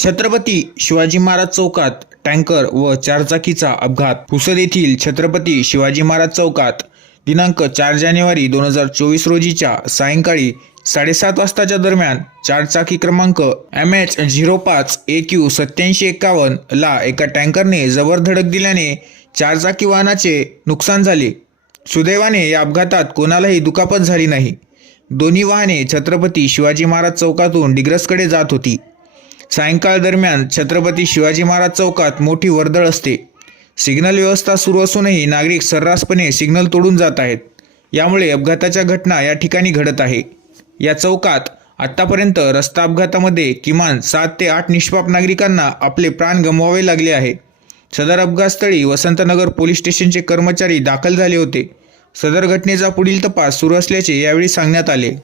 छत्रपती शिवाजी महाराज चौकात टँकर व चारचाकीचा अपघात. पुसद येथील छत्रपती शिवाजी महाराज चौकात दिनांक चार जानेवारी दोन हजार चोवीस रोजीच्या सायंकाळी साडेसात वाजताच्या दरम्यान चारचाकी क्रमांक एम एच झिरो पाच ए क्यू सत्याऐंशी एक्कावन्न ला एका टँकरने जबर धडक दिल्याने चारचाकी वाहनाचे नुकसान झाले. सुदैवाने या अपघातात कोणालाही दुखापत झाली नाही. दोन्ही वाहने छत्रपती शिवाजी महाराज चौकातून डिग्रसकडे जात होती. सायंकाळ दरम्यान छत्रपती शिवाजी महाराज चौकात मोठी वर्दळ असते. सिग्नल व्यवस्था सुरू असूनही नागरिक सर्रासपणे सिग्नल तोडून जात आहेत. यामुळे अपघाताच्या घटना या ठिकाणी घडत आहे. या चौकात आत्तापर्यंत रस्ता अपघातामध्ये किमान सात ते आठ निष्पाप नागरिकांना आपले प्राण गमवावे लागले आहे. सदर अपघातस्थळी वसंतनगर पोलीस स्टेशनचे कर्मचारी दाखल झाले होते. सदर घटनेचा पुढील तपास सुरू असल्याचे यावेळी सांगण्यात आले.